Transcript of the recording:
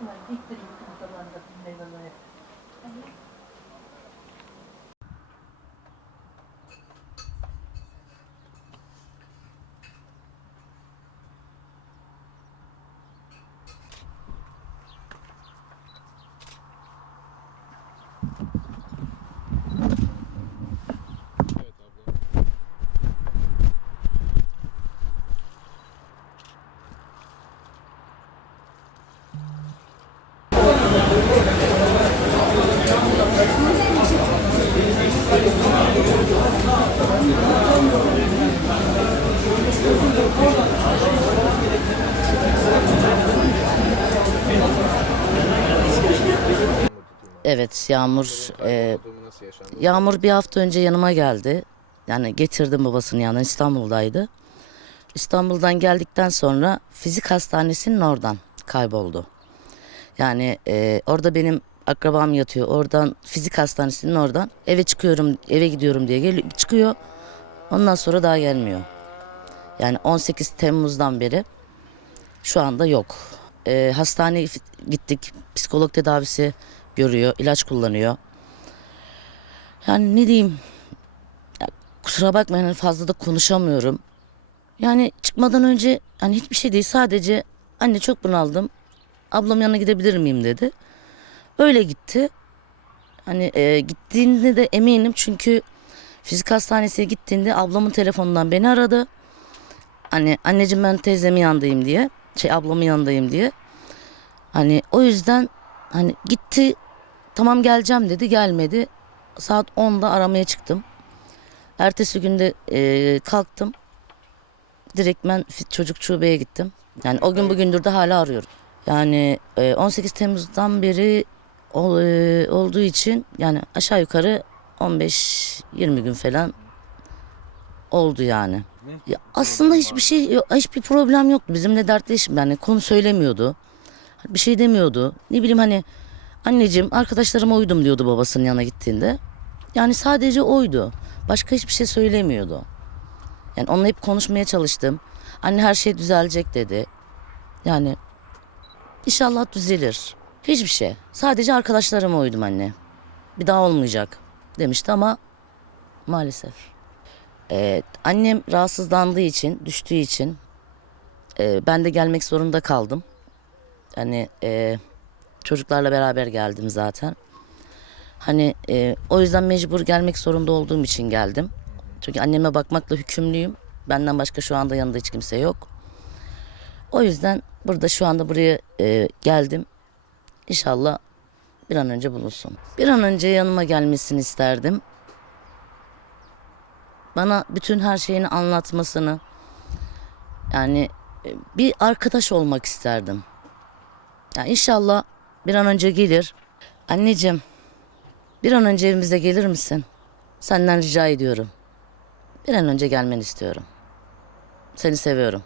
Diktir bütün Evet Yağmur e? Yağmur bir hafta önce yanıma geldi. Yani getirdim babasının yanına İstanbul'daydı. İstanbul'dan geldikten sonra fizik hastanesinin oradan kayboldu. Yani e, orada benim akrabam yatıyor. Oradan fizik hastanesinin oradan eve çıkıyorum, eve gidiyorum diye geliyor, çıkıyor. Ondan sonra daha gelmiyor. Yani 18 Temmuz'dan beri şu anda yok. E, hastaneye gittik. Psikolog tedavisi görüyor, ilaç kullanıyor. Yani ne diyeyim? Ya, kusura bakmayın hani fazla da konuşamıyorum. Yani çıkmadan önce hani hiçbir şey değil sadece anne çok bunaldım. Ablam yanına gidebilir miyim dedi. Öyle gitti. Hani e, gittiğinde de eminim çünkü fizik hastanesiye gittiğinde ablamın telefonundan beni aradı. Hani anneciğim ben teyzemin yanındayım diye. Şey ablamın yanındayım diye. Hani o yüzden hani gitti tamam geleceğim dedi gelmedi. Saat 10'da aramaya çıktım. Ertesi günde e, kalktım. Direkt ben çocuk şubeye gittim. Yani o gün bugündür de hala arıyorum. Yani e, 18 Temmuz'dan beri ol- e, olduğu için yani aşağı yukarı 15-20 gün falan oldu yani. Ya aslında hiçbir şey hiçbir problem yoktu. Bizimle dertleşim yani konu söylemiyordu. Bir şey demiyordu. Ne bileyim hani anneciğim arkadaşlarıma uydum diyordu babasının yanına gittiğinde. Yani sadece oydu. Başka hiçbir şey söylemiyordu. Yani onunla hep konuşmaya çalıştım. Anne her şey düzelecek dedi. Yani inşallah düzelir. Hiçbir şey. Sadece arkadaşlarıma uydum anne. Bir daha olmayacak demişti ama maalesef. Ee, annem rahatsızlandığı için, düştüğü için e, ben de gelmek zorunda kaldım. Hani e, çocuklarla beraber geldim zaten. Hani e, o yüzden mecbur gelmek zorunda olduğum için geldim. Çünkü anneme bakmakla hükümlüyüm. Benden başka şu anda yanında hiç kimse yok. O yüzden burada şu anda buraya e, geldim. İnşallah bir an önce bulunsun. Bir an önce yanıma gelmesini isterdim. Bana bütün her şeyini anlatmasını yani e, bir arkadaş olmak isterdim. Ya inşallah bir an önce gelir. Anneciğim bir an önce evimize gelir misin? Senden rica ediyorum. Bir an önce gelmeni istiyorum. Seni seviyorum.